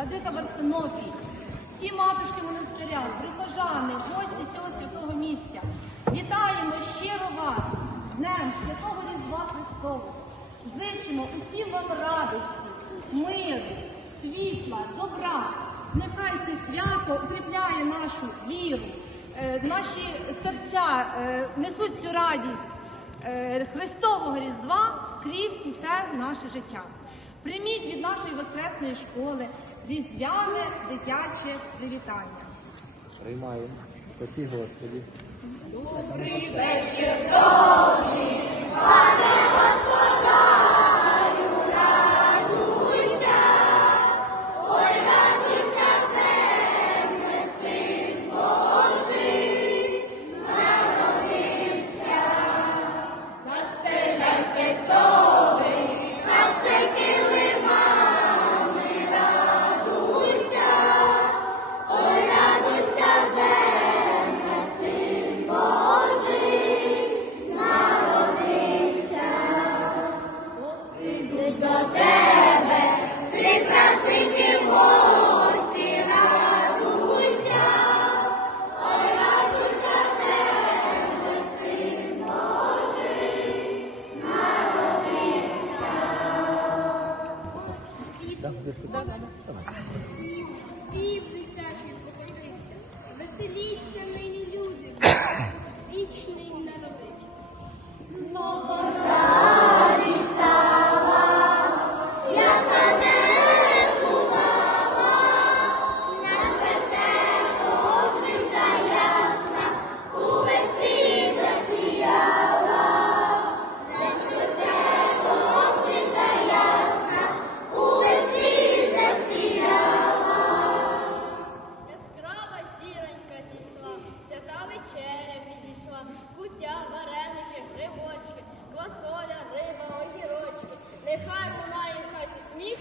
владика Варсинофій, всі матушки монастиря, прихожани, гості цього святого місця. Вітаємо щиро вас з Днем Святого Різдва Христового. Зичимо усім вам радості, миру, світла, добра. Нехай це свято укріпляє нашу віру, е, наші серця е, несуть цю радість е, Христового Різдва крізь усе наше життя. Прийміть від нашої воскресної школи різдвяне дитяче привітання. Приймаємо. Спасі 来来来来 куття, вареники, грибочки, квасоля, риба, огірочки. Нехай лунає в хаті сміх,